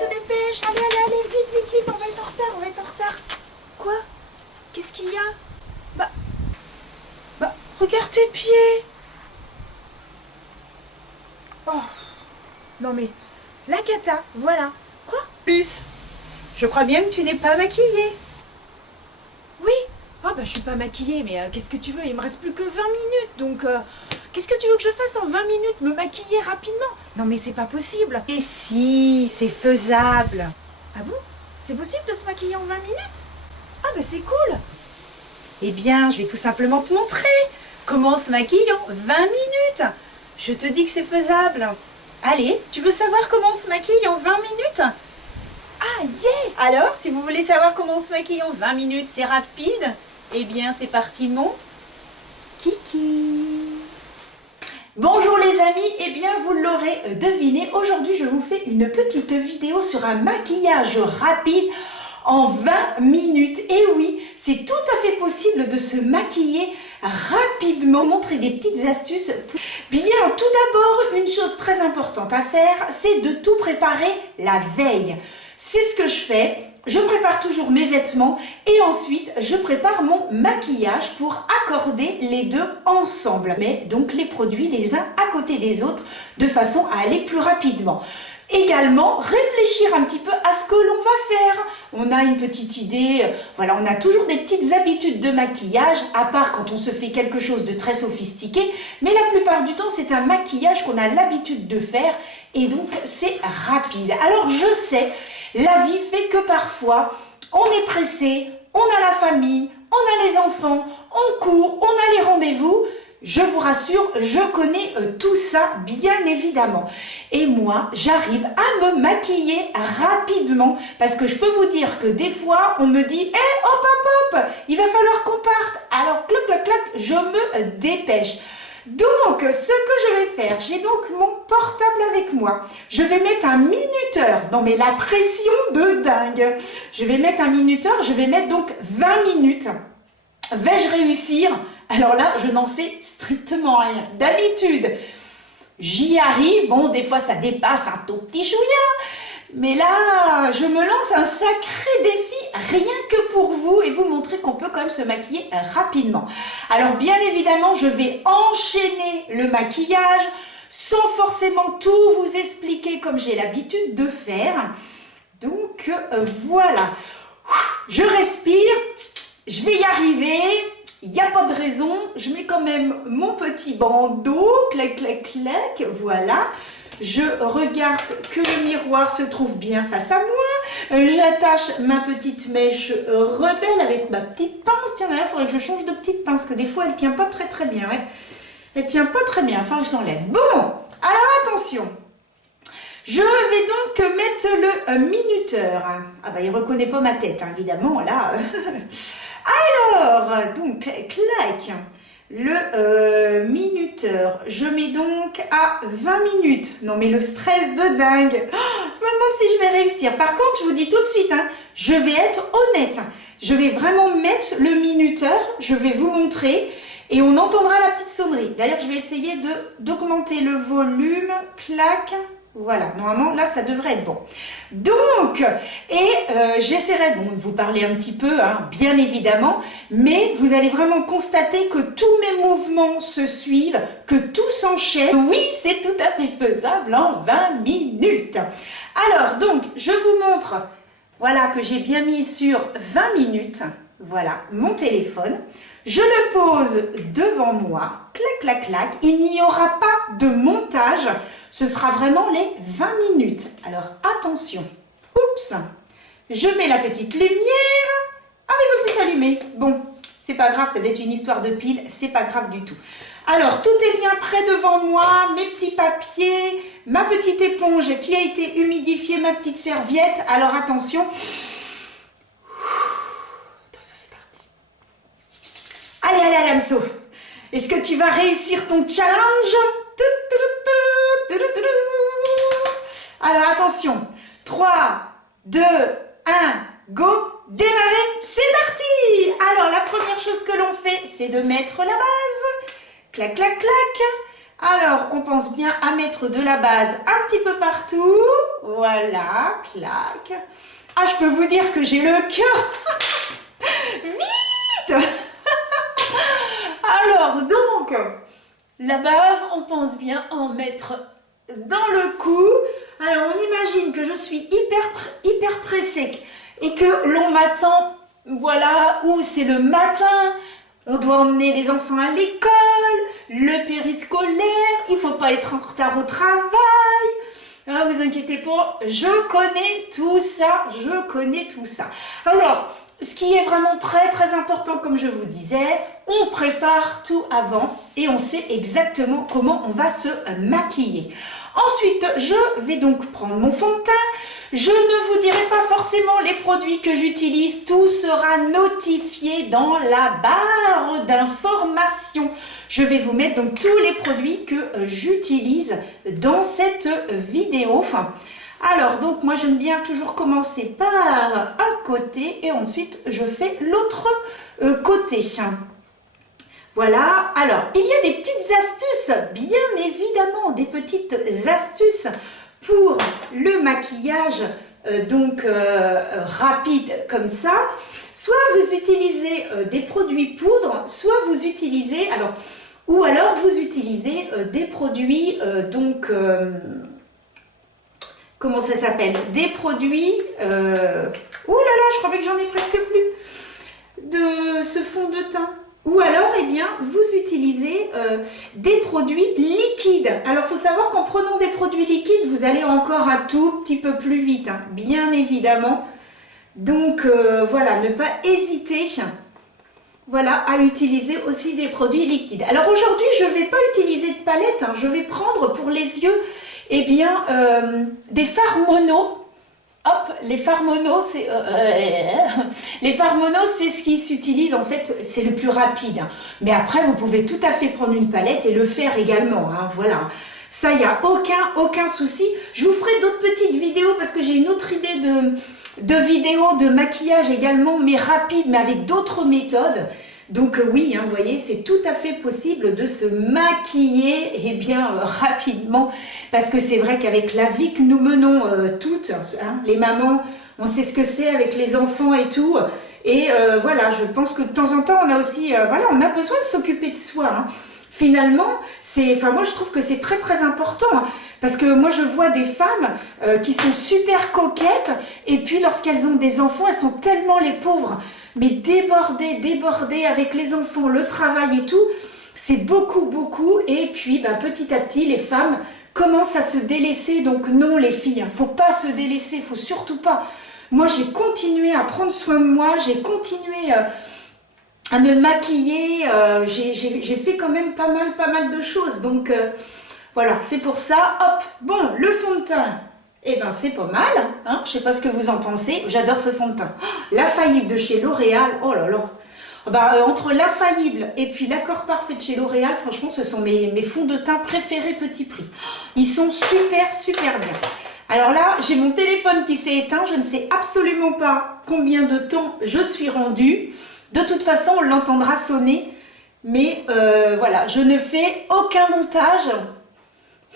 se dépêche. Allez, allez, allez, vite, vite, vite, on va être en retard, on va être en retard. Quoi? Qu'est-ce qu'il y a? Bah, regarde tes pieds. Oh, non mais, la cata, voilà. Quoi? Plus, je crois bien que tu n'es pas maquillée. Oui. Ah bah je suis pas maquillée, mais qu'est-ce que tu veux? Il me reste plus que 20 minutes, donc qu'est-ce que tu veux que je fasse en 20 minutes? Me maquiller rapidement? Non mais c'est pas possible. Et si, c'est faisable. Ah bon? C'est possible de se maquiller en 20 minutes? Ah bah c'est cool. Eh bien, je vais tout simplement te montrer comment on se maquille en 20 minutes. Je te dis que c'est faisable. Allez, tu veux savoir comment on se maquille en 20 minutes? Ah yes! Alors, si vous voulez savoir comment on se maquille en 20 minutes, c'est rapide. Eh bien, c'est parti, mon kiki. Bonjour les amis, eh bien vous l'aurez deviné, aujourd'hui je vous fais une petite vidéo sur un maquillage rapide en 20 minutes. Et oui, c'est tout à fait possible de se maquiller rapidement, montrer des petites astuces. Bien, tout d'abord, une chose très importante à faire, c'est de tout préparer la veille. C'est ce que je fais. Je prépare toujours mes vêtements et ensuite je prépare mon maquillage pour accorder les deux ensemble. Mais donc les produits les uns à côté des autres de façon à aller plus rapidement. Également, réfléchir un petit peu à ce que l'on va faire. On a une petite idée, voilà, on a toujours des petites habitudes de maquillage, à part quand on se fait quelque chose de très sophistiqué. Mais la plupart du temps, c'est un maquillage qu'on a l'habitude de faire et donc c'est rapide. Alors je sais, la vie fait que parfois, on est pressé, on a la famille, on a les enfants, on court, on a les rendez-vous. Je vous rassure, je connais tout ça, bien évidemment. Et moi, j'arrive à me maquiller rapidement parce que je peux vous dire que des fois, on me dit « Eh, hop, hop, hop, il va falloir qu'on parte !» Alors, clac, clac, clac, je me dépêche. Donc, ce que je vais faire, j'ai donc mon portable avec moi. Je vais mettre un minuteur. Non, mais la pression de dingue. Je vais mettre un minuteur, je vais mettre donc 20 minutes. Vais-je réussir? Alors là, je n'en sais strictement rien. D'habitude, j'y arrive. Bon, des fois, ça dépasse un tout petit chouïa. Mais là, je me lance un sacré défi, rien que pour vous, et vous montrer qu'on peut quand même se maquiller rapidement. Alors, bien évidemment, je vais enchaîner le maquillage sans forcément tout vous expliquer comme j'ai l'habitude de faire. Donc, voilà. Je respire, je vais y arriver. Il n'y a pas de raison, je mets quand même mon petit bandeau, clac, clac, clac, voilà. Je regarde que le miroir se trouve bien face à moi. J'attache ma petite mèche rebelle avec ma petite pince. Tiens, là, il faudrait que je change de petite pince, parce que des fois, elle ne tient pas très très bien. Ouais. Elle ne tient pas très bien, enfin, je l'enlève. Bon, alors attention. Je vais donc mettre le minuteur. Ah bah, il ne reconnaît pas ma tête, hein, évidemment, là. Alors, donc, clac, le minuteur, je mets donc à 20 minutes. Non mais le stress de dingue. Je me demande si je vais réussir. Par contre, je vous dis tout de suite, hein, je vais être honnête. Je vais vraiment mettre le minuteur, je vais vous montrer et on entendra la petite sonnerie. D'ailleurs, je vais essayer d'augmenter le volume, clac. Voilà, normalement, là, ça devrait être bon. Donc, j'essaierai de vous parler un petit peu, hein, bien évidemment, mais vous allez vraiment constater que tous mes mouvements se suivent, que tout s'enchaîne. Oui, c'est tout à fait faisable en 20 minutes. Alors, donc, je vous montre, voilà, que j'ai bien mis sur 20 minutes, voilà, mon téléphone. Je le pose devant moi, clac, clac, clac. Il n'y aura pas de montage. Ce sera vraiment les 20 minutes. Alors, attention. Oups. Je mets la petite lumière. Ah, mais il ne veut plus s'allumer. Bon, c'est pas grave, ça doit être une histoire de pile. C'est pas grave du tout. Alors, tout est bien prêt devant moi. Mes petits papiers, ma petite éponge qui a été humidifiée, ma petite serviette. Alors, attention. Attention, c'est parti. Allez, allez, allez, Anso. Est-ce que tu vas réussir ton challenge? Alors attention, 3, 2, 1, go, démarrer, c'est parti! Alors la première chose que l'on fait, c'est de mettre la base. Clac, clac, clac. Alors, on pense bien à mettre de la base un petit peu partout. Voilà, clac. Ah, je peux vous dire que j'ai le cœur. Vite. Alors, donc, la base, on pense bien en mettre dans le cou. Alors, on imagine que je suis hyper pressée et que l'on m'attend, voilà, où c'est le matin. On doit emmener les enfants à l'école, le périscolaire, il ne faut pas être en retard au travail. Ah, vous inquiétez pas, je connais tout ça, Alors, ce qui est vraiment très important, comme je vous disais, on prépare tout avant et on sait exactement comment on va se maquiller. Ensuite, je vais donc prendre mon fond de teint. Je ne vous dirai pas forcément les produits que j'utilise, tout sera notifié dans la barre d'information. Je vais vous mettre donc tous les produits que j'utilise dans cette vidéo. Alors, donc moi j'aime bien toujours commencer par un côté et ensuite je fais l'autre côté. Voilà, alors il y a des petites astuces, bien évidemment, des petites astuces pour le maquillage rapide comme ça. Soit vous utilisez des produits poudre, soit vous utilisez, ou alors vous utilisez des produits comment ça s'appelle? Des produits, oh là là, je crois que j'en ai presque plus de ce fond de teint. Ou alors, eh bien, vous utilisez des produits liquides. Alors, il faut savoir qu'en prenant des produits liquides, vous allez encore un tout petit peu plus vite, hein, bien évidemment. Donc, voilà, ne pas hésiter, voilà, à utiliser aussi des produits liquides. Alors, aujourd'hui, je ne vais pas utiliser de palette, hein, je vais prendre pour les yeux, eh bien, des fards mono. Hop, les fards mono, c'est ce qui s'utilise, en fait, c'est le plus rapide. Hein. Mais après, vous pouvez tout à fait prendre une palette et le faire également. Hein, voilà, ça, il n'y a aucun souci. Je vous ferai d'autres petites vidéos parce que j'ai une autre idée de vidéos de maquillage également, mais rapide, mais avec d'autres méthodes. Donc oui, hein, vous voyez, c'est tout à fait possible de se maquiller rapidement, parce que c'est vrai qu'avec la vie que nous menons toutes, hein, les mamans, on sait ce que c'est avec les enfants et tout, et voilà, je pense que de temps en temps, on a aussi, voilà, on a besoin de s'occuper de soi. Hein. Finalement, moi je trouve que c'est très important, hein, parce que moi je vois des femmes qui sont super coquettes, et puis lorsqu'elles ont des enfants, elles sont tellement les pauvres, mais débordées avec les enfants, le travail et tout, c'est beaucoup, et puis petit à petit, les femmes commencent à se délaisser, donc non les filles, faut pas se délaisser, faut surtout pas. Moi j'ai continué à prendre soin de moi, j'ai continué à me maquiller, j'ai fait quand même pas mal de choses, donc voilà, c'est pour ça, hop, bon, le fond de teint, eh ben c'est pas mal, hein, je sais pas ce que vous en pensez, j'adore ce fond de teint. L'Infaillible de chez L'Oréal, oh là là, entre l'Infaillible et puis l'Accord Parfait de chez L'Oréal, franchement ce sont mes fonds de teint préférés petit prix. Ils sont super bien. Alors là, j'ai mon téléphone qui s'est éteint, je ne sais absolument pas combien de temps je suis rendue. De toute façon, on l'entendra sonner, mais voilà, je ne fais aucun montage.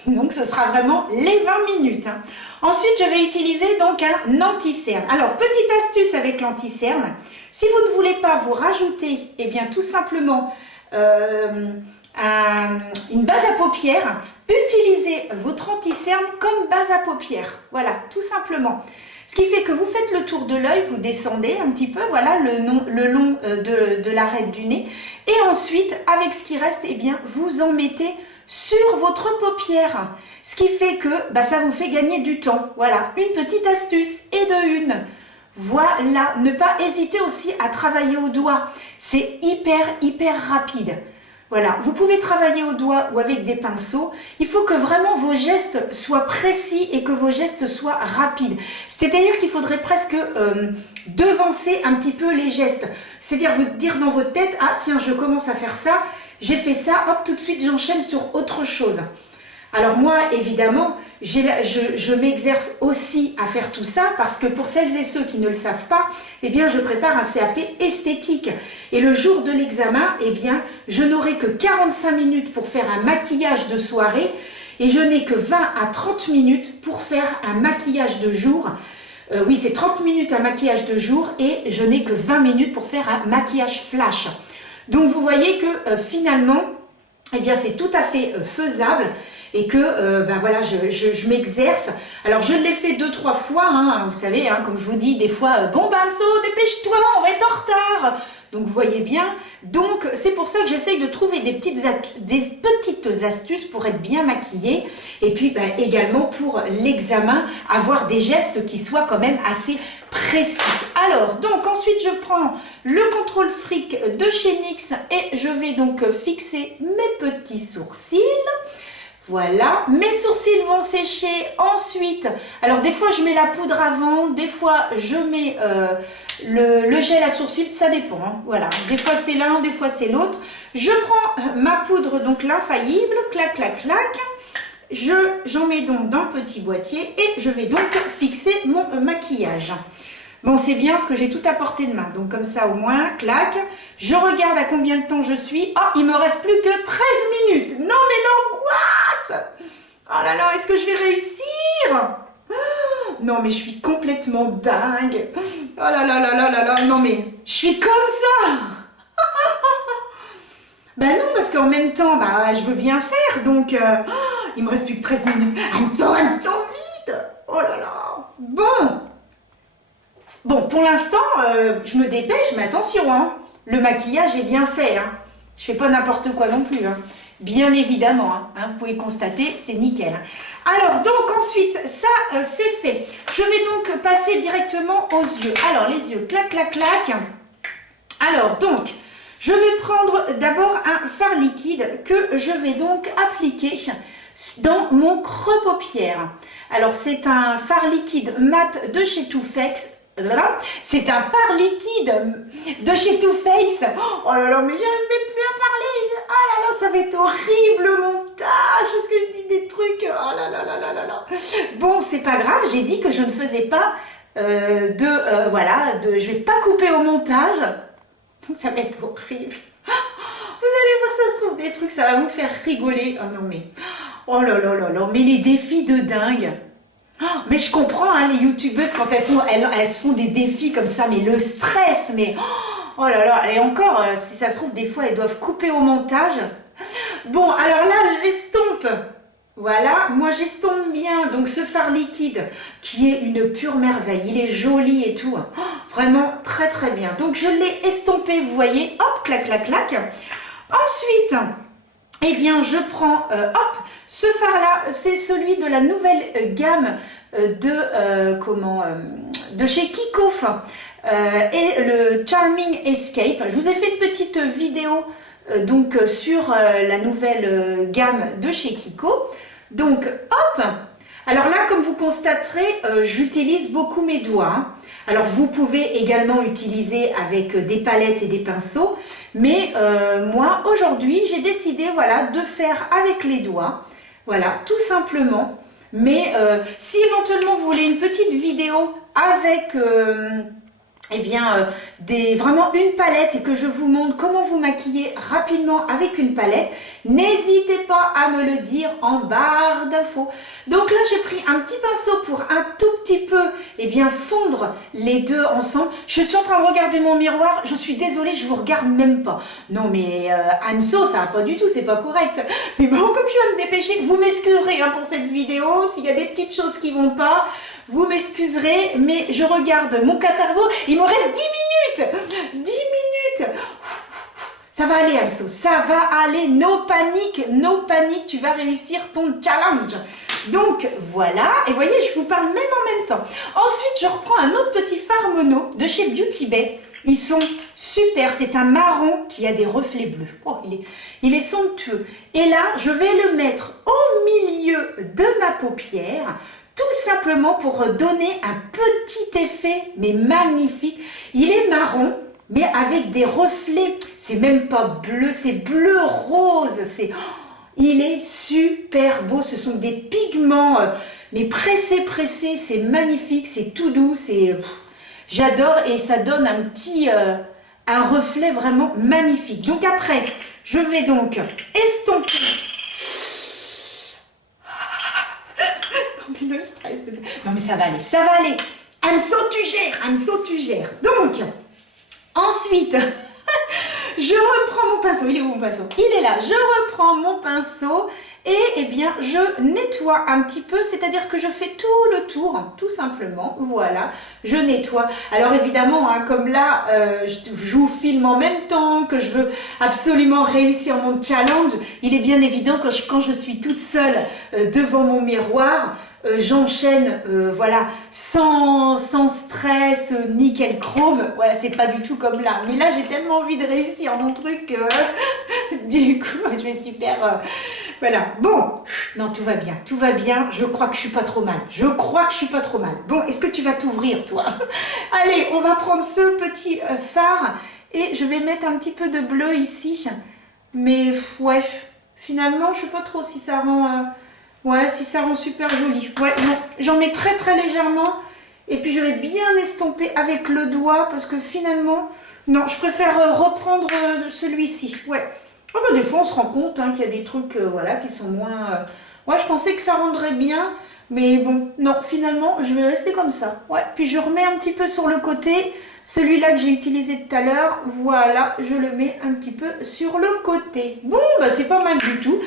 Donc ce sera vraiment les 20 minutes. Hein. Ensuite, je vais utiliser donc un anti-cerne. Alors, petite astuce avec l'anti-cerne. Si vous ne voulez pas vous rajouter, eh bien tout simplement une base à paupières, utilisez votre anti-cerne comme base à paupières. Voilà, tout simplement. Ce qui fait que vous faites le tour de l'œil, vous descendez un petit peu, voilà, le long de l'arête du nez. Et ensuite, avec ce qui reste, eh bien, vous en mettez sur votre paupière, ce qui fait que ça vous fait gagner du temps. Voilà, une petite astuce et de une. Voilà, ne pas hésiter aussi à travailler au doigt, c'est hyper rapide. Voilà, vous pouvez travailler au doigt ou avec des pinceaux. Il faut que vraiment vos gestes soient précis et que vos gestes soient rapides. C'est-à-dire qu'il faudrait presque devancer un petit peu les gestes. C'est-à-dire vous dire dans votre tête, ah tiens, je commence à faire ça, j'ai fait ça, hop, tout de suite j'enchaîne sur autre chose. Alors moi, évidemment, je m'exerce aussi à faire tout ça parce que pour celles et ceux qui ne le savent pas, eh bien, je prépare un CAP esthétique. Et le jour de l'examen, eh bien, je n'aurai que 45 minutes pour faire un maquillage de soirée et je n'ai que 20 à 30 minutes pour faire un maquillage de jour. Oui, c'est 30 minutes un maquillage de jour et je n'ai que 20 minutes pour faire un maquillage flash. Donc, vous voyez que finalement, eh bien, c'est tout à fait faisable. Et que, ben voilà, je m'exerce. Alors, je l'ai fait 2-3 fois, hein, vous savez, hein, comme je vous dis, des fois, bon, Anso, dépêche-toi, on va être en retard. Donc, vous voyez bien. Donc, c'est pour ça que j'essaye de trouver des petites astuces pour être bien maquillée. Et puis, ben, également pour l'examen, avoir des gestes qui soient quand même assez précis. Alors, donc, ensuite, je prends le contrôle fric de chez NYX et je vais donc fixer mes petits sourcils. Voilà, mes sourcils vont sécher ensuite. Alors des fois je mets la poudre avant, des fois je mets le gel à sourcils, ça dépend. Hein. Voilà, des fois c'est l'un, des fois c'est l'autre. Je prends ma poudre, donc l'infaillible, clac, clac, clac. J'en mets donc dans le petit boîtier et je vais donc fixer mon maquillage. Bon, c'est bien parce que j'ai tout à portée de main. Donc comme ça au moins, clac. Je regarde à combien de temps je suis. Oh, il me reste plus que 13 minutes. Non mais l'angoisse! Oh là là, est-ce que je vais réussir? Oh, non mais je suis complètement dingue. Oh là là là là là là. Non mais je suis comme ça. Ben non, parce qu'en même temps, bah, je veux bien faire. Donc, il me reste plus que 13 minutes. Attends, vite. Oh là là. Bon, pour l'instant, je me dépêche, mais attention, hein, le maquillage est bien fait. Hein. Je fais pas n'importe quoi non plus. Hein. Bien évidemment, hein, vous pouvez constater, c'est nickel. Alors, donc ensuite, ça, c'est fait. Je vais donc passer directement aux yeux. Alors, les yeux, clac, clac, clac. Alors, donc, je vais prendre d'abord un fard liquide que je vais donc appliquer dans mon creux paupière. Alors, c'est un fard liquide mat de chez Too Faced. C'est un fard liquide de chez Too Faced. Oh là là, mais j'arrive même plus à parler. Oh là là, ça va être horrible le montage. Parce que je dis des trucs. Oh là là là là là là. Bon, c'est pas grave. J'ai dit que je ne faisais pas je vais pas couper au montage. Donc ça va être horrible. Vous allez voir, ça se trouve des trucs, ça va vous faire rigoler. Oh non mais, oh là là là là, mais les défis de dingue. Mais je comprends, hein, les youtubeuses, quand elles se font des défis comme ça, mais le stress, mais oh là là, et encore, si ça se trouve, des fois, elles doivent couper au montage. Bon, alors là, je l'estompe. Voilà, moi j'estompe bien, donc ce fard liquide, qui est une pure merveille, il est joli et tout, vraiment très très bien. Donc je l'ai estompé, vous voyez, hop, clac, clac, clac. Ensuite, eh bien, je prends, ce fard-là, c'est celui de la nouvelle gamme de chez Kiko et le Charming Escape. Je vous ai fait une petite vidéo donc sur la nouvelle gamme de chez Kiko. Donc, hop! Alors là, comme vous constaterez, j'utilise beaucoup mes doigts. Hein. Alors, vous pouvez également utiliser avec des palettes et des pinceaux. Mais moi, aujourd'hui, j'ai décidé voilà, de faire avec les doigts. Voilà, tout simplement. Mais si éventuellement vous voulez une petite vidéo avec vraiment une palette et que je vous montre comment vous maquiller rapidement avec une palette, n'hésitez pas à me le dire en barre d'infos. Donc là, j'ai pris un petit pinceau pour un tout petit peu fondre les deux ensemble. Je suis en train de regarder mon miroir, je suis désolée, je vous regarde même pas. Non mais Anso, ça va pas du tout, c'est pas correct. Mais bon, comme je vais me dépêcher, vous m'excuserez hein, pour cette vidéo, s'il y a des petites choses qui vont pas. Vous m'excuserez, mais je regarde mon catalogue. Il me reste 10 minutes. 10 minutes. Ça va aller, Anso. Ça va aller. No panique. Tu vas réussir ton challenge. Donc, voilà. Et vous voyez, je vous parle même en même temps. Ensuite, je reprends un autre petit fard mono de chez Beauty Bay. Ils sont super. C'est un marron qui a des reflets bleus. Oh, il est somptueux. Et là, je vais le mettre au milieu de ma paupière. Tout simplement pour donner un petit effet, mais magnifique. Il est marron, mais avec des reflets. C'est même pas bleu, c'est bleu rose. Il est super beau, ce sont des pigments, mais pressés, c'est magnifique, c'est tout doux, j'adore et ça donne un reflet vraiment magnifique. Donc après, je vais donc estomper. Non mais le stress. Non mais ça va aller, ça va aller. Anso, tu gères. Donc, ensuite, je reprends mon pinceau. Il est où mon pinceau? Il est là. Je reprends mon pinceau et eh bien, je nettoie un petit peu. C'est-à-dire que je fais tout le tour, tout simplement. Voilà, je nettoie. Alors évidemment, hein, comme là, je vous filme en même temps, que je veux absolument réussir mon challenge, il est bien évident que quand je suis toute seule devant mon miroir, j'enchaîne, voilà, sans stress, nickel chrome. Voilà, c'est pas du tout comme là. Mais là, j'ai tellement envie de réussir mon truc que du coup, je vais super... voilà, bon, non, tout va bien, tout va bien. Je crois que je suis pas trop mal. Je crois que je suis pas trop mal. Bon, est-ce que tu vas t'ouvrir, toi? Allez, on va prendre ce petit fard et je vais mettre un petit peu de bleu ici. Mais, ouais, finalement, je sais pas trop si ça rend... ouais, si ça rend super joli. Ouais, non, j'en mets très légèrement. Et puis je vais bien estomper avec le doigt parce que finalement, non, je préfère reprendre celui-ci. Ouais. Ah bah, des fois, on se rend compte hein, qu'il y a des trucs voilà, qui sont moins... ouais, je pensais que ça rendrait bien. Mais bon, non, finalement, je vais rester comme ça. Ouais, puis je remets un petit peu sur le côté. Celui-là que j'ai utilisé tout à l'heure, voilà, je le mets un petit peu sur le côté. Bon, bah c'est pas mal du tout.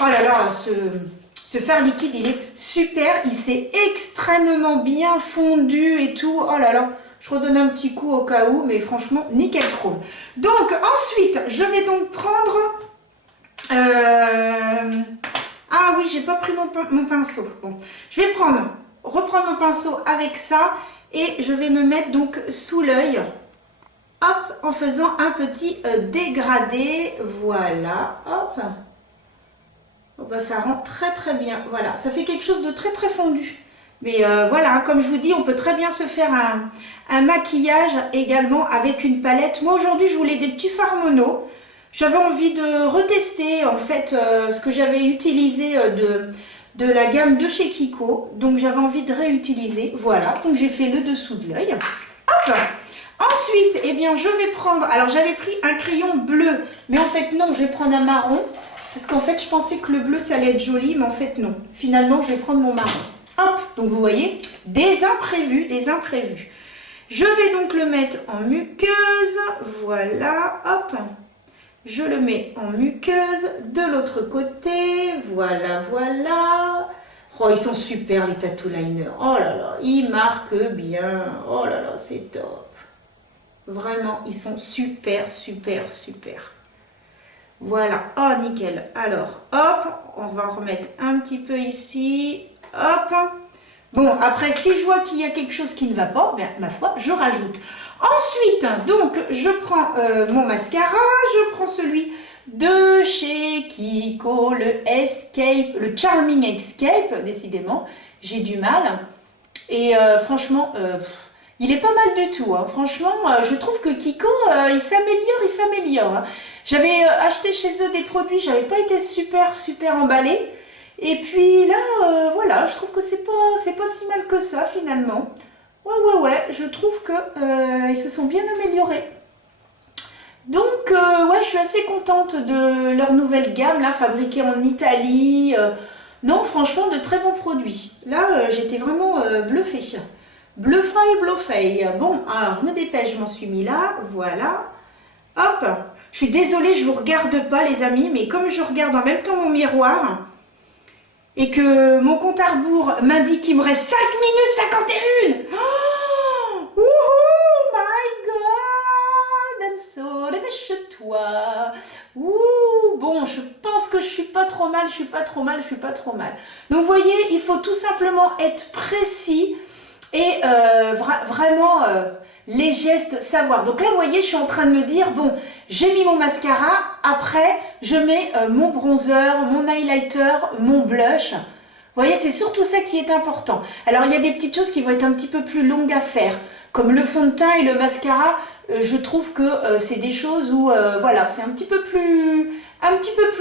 Oh là là, ce fard liquide, il est super, il s'est extrêmement bien fondu et tout. Oh là là, je redonne un petit coup au cas où, mais franchement, nickel chrome. Donc ensuite, je vais donc prendre... ah oui, j'ai pas pris mon pinceau. Bon, je vais reprendre mon pinceau avec ça et je vais me mettre donc sous l'œil. Hop, en faisant un petit dégradé. Voilà, hop. Oh bah, ça rend très bien, voilà, ça fait quelque chose de très fondu. Mais voilà, comme je vous dis, on peut très bien se faire un maquillage également avec une palette. Moi aujourd'hui, je voulais des petits fards mono. J'avais envie de retester en fait ce que j'avais utilisé de la gamme de chez Kiko. Donc j'avais envie de réutiliser, voilà, donc j'ai fait le dessous de l'œil. Hop! Ensuite, eh bien, je vais prendre, alors j'avais pris un crayon bleu, mais en fait non, je vais prendre un marron. Parce qu'en fait, je pensais que le bleu, ça allait être joli, mais en fait, non. Finalement, je vais prendre mon marron. Hop, donc vous voyez, des imprévus. Je vais donc le mettre en muqueuse. Voilà, hop. Je le mets en muqueuse. De l'autre côté, voilà. Oh, ils sont super, les tattoo liners. Oh là là, ils marquent bien. Oh là là, c'est top. Vraiment, ils sont super. Voilà, oh nickel. Alors, hop, on va en remettre un petit peu ici. Hop. Bon, après, si je vois qu'il y a quelque chose qui ne va pas, bien, ma foi, je rajoute. Ensuite, donc, je prends mon mascara. Je prends celui de chez Kiko, le Escape, le Charming Escape, décidément. J'ai du mal. Et franchement... il est pas mal du tout, hein. Franchement, je trouve que Kiko, il s'améliore. Hein. J'avais acheté chez eux des produits, j'avais pas été super emballée. Et puis là, voilà, je trouve que c'est pas si mal que ça finalement. Ouais, je trouve que ils se sont bien améliorés. Donc, ouais, je suis assez contente de leur nouvelle gamme, là, fabriquée en Italie. Non, franchement, de très bons produits. Là, j'étais vraiment bluffée. Bluffée. Bon, alors je me dépêche, je m'en suis mis là, voilà. Hop, je suis désolée, je vous regarde pas les amis, mais comme je regarde en même temps mon miroir et que mon compte à rebours m'indique qu'il me reste 5 minutes 51. Oh my god, Anso, dépêche-toi. Bon, je pense que je suis pas trop mal. Donc vous voyez, il faut tout simplement être précis. Et vraiment, les gestes, savoir. Donc là, vous voyez, je suis en train de me dire, bon, j'ai mis mon mascara. Après, je mets mon bronzer, mon highlighter, mon blush. Vous voyez, c'est surtout ça qui est important. Alors, il y a des petites choses qui vont être un petit peu plus longues à faire. Comme le fond de teint et le mascara, je trouve que c'est des choses où, voilà, c'est un petit peu plus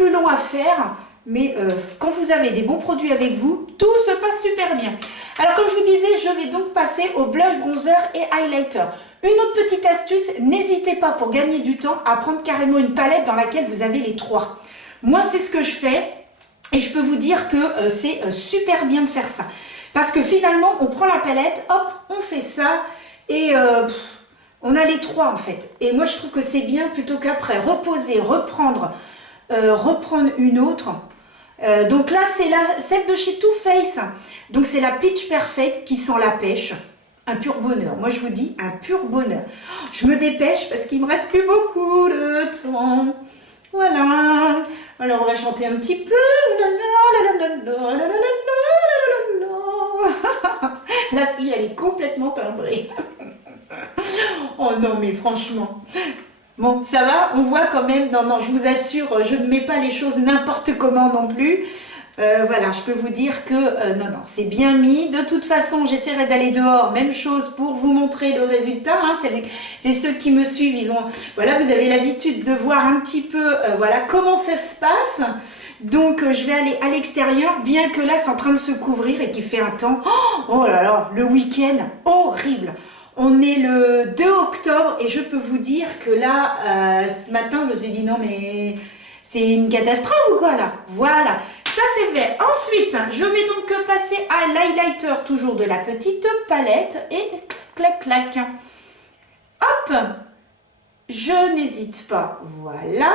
long à faire. Mais quand vous avez des bons produits avec vous, tout se passe super bien. Alors comme je vous disais, je vais donc passer au blush, bronzer et highlighter. Une autre petite astuce, n'hésitez pas pour gagner du temps à prendre carrément une palette dans laquelle vous avez les trois. Moi c'est ce que je fais et je peux vous dire que c'est super bien de faire ça. Parce que finalement on prend la palette, hop, on fait ça et on a les trois en fait. Et moi je trouve que c'est bien plutôt qu'après reposer, reprendre une autre. Donc là c'est celle de chez Too Faced. Donc c'est la Peach Perfect qui sent la pêche. Un pur bonheur. Moi je vous dis un pur bonheur. Je me dépêche parce qu'il me reste plus beaucoup de temps. Voilà. Alors on va chanter un petit peu. La fille elle est complètement timbrée. Oh non mais franchement. Bon, ça va, on voit quand même, non, je vous assure, je ne mets pas les choses n'importe comment non plus. Voilà, je peux vous dire que, non, c'est bien mis. De toute façon, j'essaierai d'aller dehors, même chose pour vous montrer le résultat. Hein. C'est ceux qui me suivent, voilà, vous avez l'habitude de voir un petit peu, voilà, comment ça se passe. Donc, je vais aller à l'extérieur, bien que là, c'est en train de se couvrir et qu'il fait un temps, oh là là, le week-end, horrible. On est le 2 octobre et je peux vous dire que là, ce matin, je me suis dit non mais c'est une catastrophe ou quoi là? Voilà, ça c'est fait. Ensuite, je vais donc passer à l'highlighter, toujours de la petite palette et clac clac clac. Hop, je n'hésite pas, voilà.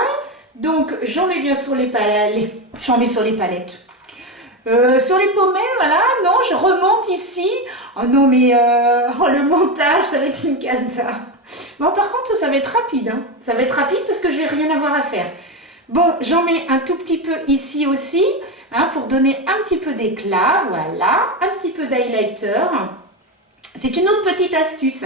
Donc j'en mets bien sur les palettes, j'en mets sur les palettes. Sur les pommets, voilà, non, je remonte ici. Oh non, mais le montage, ça va être une cata. Bon, par contre, ça va être rapide. Hein. Ça va être rapide parce que je vais rien avoir à faire. Bon, j'en mets un tout petit peu ici aussi, hein, pour donner un petit peu d'éclat. Voilà, un petit peu d'highlighter. C'est une autre petite astuce.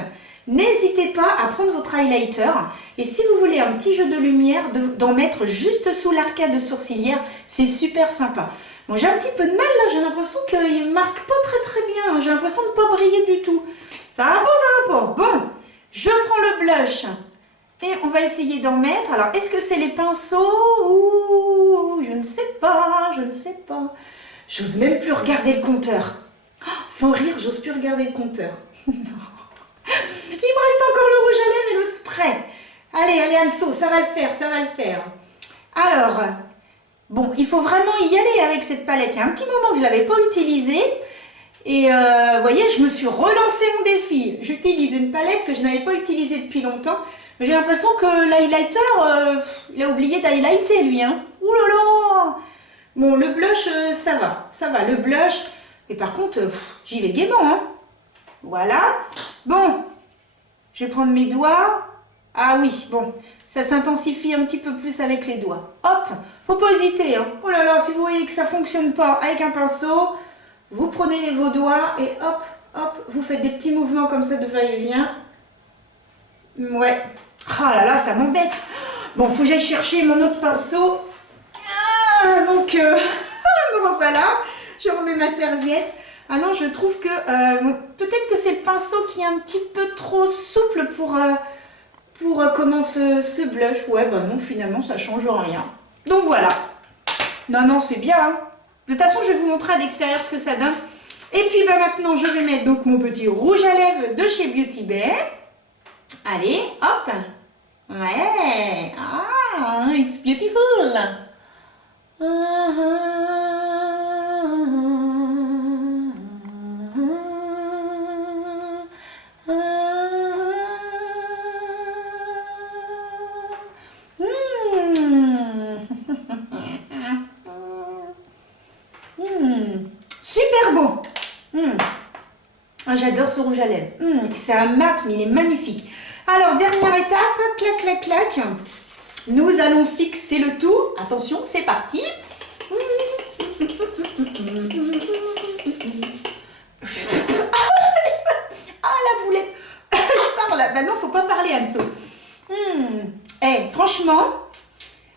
N'hésitez pas à prendre votre highlighter et si vous voulez un petit jeu de lumière, d'en mettre juste sous l'arcade sourcilière, c'est super sympa. Bon, j'ai un petit peu de mal là, j'ai l'impression qu'il ne marque pas très bien, j'ai l'impression de ne pas briller du tout. Ça va pas. Bon, je prends le blush et on va essayer d'en mettre. Alors, est-ce que c'est les pinceaux ou je ne sais pas. J'ose même plus regarder le compteur. Oh, sans rire, j'ose plus regarder le compteur. Non. Il me reste encore le rouge à lèvres et le spray. Allez, Anso, ça va le faire. Alors... Bon, il faut vraiment y aller avec cette palette. Il y a un petit moment que je ne l'avais pas utilisée. Et vous voyez, je me suis relancé mon défi. J'utilise une palette que je n'avais pas utilisée depuis longtemps. J'ai l'impression que l'highlighter, il a oublié d'highlighter lui. Hein. Ouh là là. Bon, le blush, ça va. Le blush. Et par contre, j'y vais gaiement. Hein. Voilà. Bon, je vais prendre mes doigts. Ah oui, bon. Ça s'intensifie un petit peu plus avec les doigts. Hop, faut pas hésiter. Hein. Oh là là, si vous voyez que ça fonctionne pas avec un pinceau, vous prenez vos doigts et hop, vous faites des petits mouvements comme ça de va-et-vient. Ouais. Ah là là, ça m'embête. Bon, faut que j'aille chercher mon autre pinceau. Ah, donc, voilà, je remets ma serviette. Ah non, je trouve que peut-être que c'est le pinceau qui est un petit peu trop souple pour comment ce blush. Ouais, bah non, finalement, ça change rien. Donc voilà. Non, c'est bien. Hein. De toute façon, je vais vous montrer à l'extérieur ce que ça donne. Et puis, bah maintenant, je vais mettre donc mon petit rouge à lèvres de chez Beauty Bay. Allez, hop. Ouais. Ah, it's beautiful. Super beau. J'adore ce rouge à lèvres. C'est un mat, mais il est magnifique. Alors, dernière étape, clac, clac, clac. Nous allons fixer le tout. Attention, c'est parti. Ah, la boulette. Je parle. Ben non, faut pas parler, Anso. Franchement,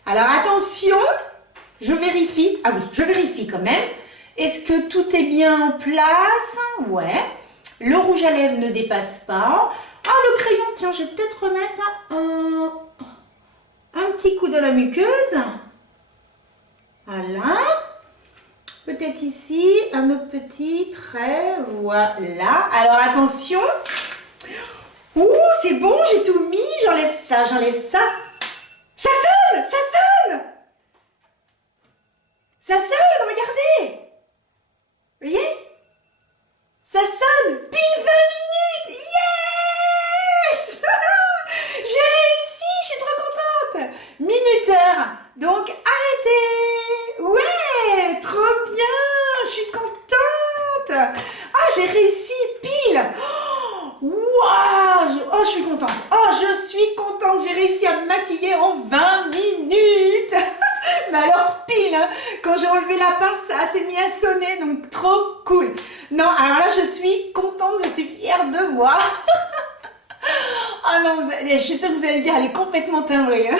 alors attention, je vérifie. Ah oui, je vérifie quand même. Est-ce que tout est bien en place? Ouais. Le rouge à lèvres ne dépasse pas. Ah, le crayon, tiens, je vais peut-être remettre un petit coup de la muqueuse. Voilà. Peut-être ici, un autre petit trait. Voilà. Alors attention. Ouh, c'est bon, j'ai tout mis. J'enlève ça, j'enlève ça. Ça sonne, ça sonne. Ça sonne, regardez. Vous voyez? Ça sonne. Pile 20 minutes. Yes. J'ai réussi, je suis trop contente. Minuteur. Donc arrêtez. Ouais, trop bien. Je suis contente. Ah, j'ai réussi pile. Waouh! Oh, je suis contente. Oh, je suis contente. J'ai réussi à me maquiller en 20 minutes. Mais alors pile, hein, quand j'ai enlevé la pince, ça s'est mis à sonner, donc trop cool. Non, alors là, je suis contente, je suis fière de moi. Ah non, je suis sûre que vous allez dire, elle est complètement timbrée. Hein.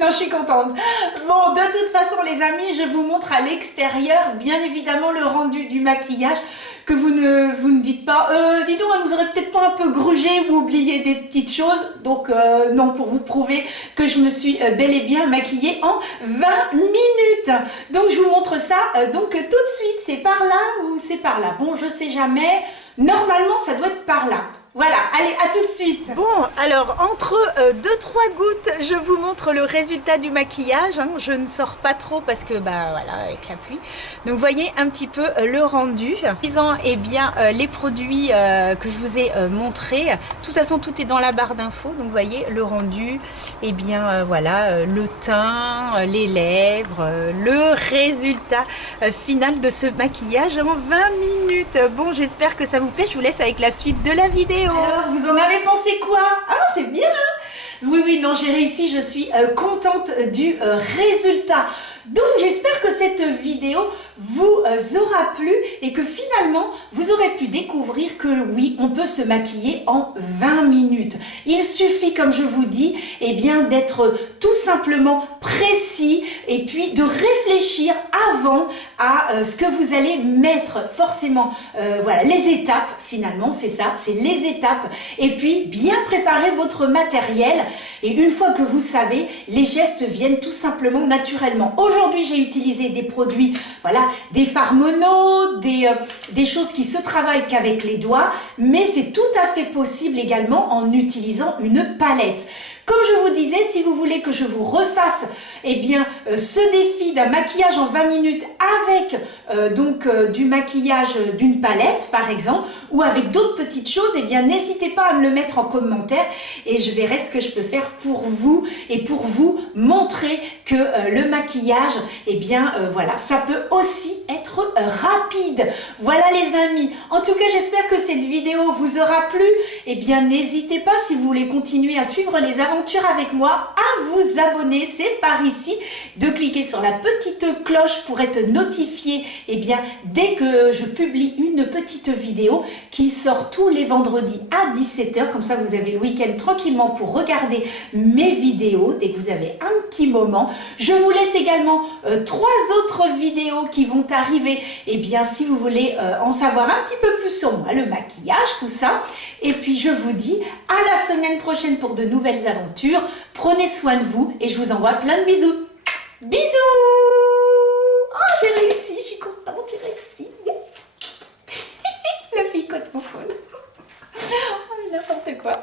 Non, je suis contente. Bon, de toute façon, les amis, je vous montre à l'extérieur, bien évidemment, le rendu du maquillage que vous ne dites pas. Dis donc, elle nous aurait peut-être pas un peu grugé ou oublié des petites choses. Donc, non, pour vous prouver que je me suis bel et bien maquillée en 20 minutes. Donc, je vous montre ça. Donc, tout de suite, c'est par là ou c'est par là? Bon, je sais jamais. Normalement, ça doit être par là. Voilà, allez, à tout de suite. Bon, alors, entre 2-3 gouttes, je vous montre le résultat du maquillage. Hein. Je ne sors pas trop parce que, bah voilà, avec la pluie. Donc, vous voyez un petit peu le rendu. Disant, eh bien, les produits que je vous ai montrés. De toute façon, tout est dans la barre d'infos. Donc, vous voyez le rendu. Eh bien, voilà, le teint, les lèvres, le résultat final de ce maquillage en 20 minutes. Bon, j'espère que ça vous plaît. Je vous laisse avec la suite de la vidéo. Alors, vous en avez pensé quoi? Ah, c'est bien, hein? Oui, non, j'ai réussi, je suis contente du résultat. Donc, j'espère que cette vidéo vous aura plu et que finalement, vous aurez pu découvrir que oui, on peut se maquiller en 20 minutes. Il suffit, comme je vous dis, eh bien, d'être tout simplement précis et puis de réfléchir avant à ce que vous allez mettre. Forcément, voilà, les étapes, finalement, c'est ça, c'est les étapes. Et puis, bien préparer votre matériel. Et une fois que vous savez, les gestes viennent tout simplement naturellement. Aujourd'hui, j'ai utilisé des produits, voilà, des fards mono, des choses qui se travaillent qu'avec les doigts, mais c'est tout à fait possible également en utilisant une palette. Comme je vous disais, si vous voulez que je vous refasse eh bien, ce défi d'un maquillage en 20 minutes avec du maquillage d'une palette par exemple ou avec d'autres petites choses, eh bien n'hésitez pas à me le mettre en commentaire et je verrai ce que je peux faire pour vous et pour vous montrer que le maquillage, eh bien voilà, ça peut aussi être rapide. Voilà les amis, en tout cas j'espère que cette vidéo vous aura plu. Eh bien n'hésitez pas, si vous voulez continuer à suivre les aventures avec moi, à vous abonner, c'est par ici, de cliquer sur la petite cloche pour être notifié eh bien, dès que je publie une petite vidéo qui sort tous les vendredis à 17 h. Comme ça vous avez le week-end tranquillement pour regarder mes vidéos dès que vous avez un petit moment. Je vous laisse également 3 autres vidéos qui vont arriver eh bien, si vous voulez en savoir un petit peu plus sur moi, le maquillage, tout ça. Et puis je vous dis à la semaine prochaine pour de nouvelles aventures. Prenez soin de vous et je vous envoie plein de bisous. Bisous! Oh, j'ai réussi, je suis contente, j'ai réussi, yes! La fille complètement folle. Oh, mais n'importe quoi.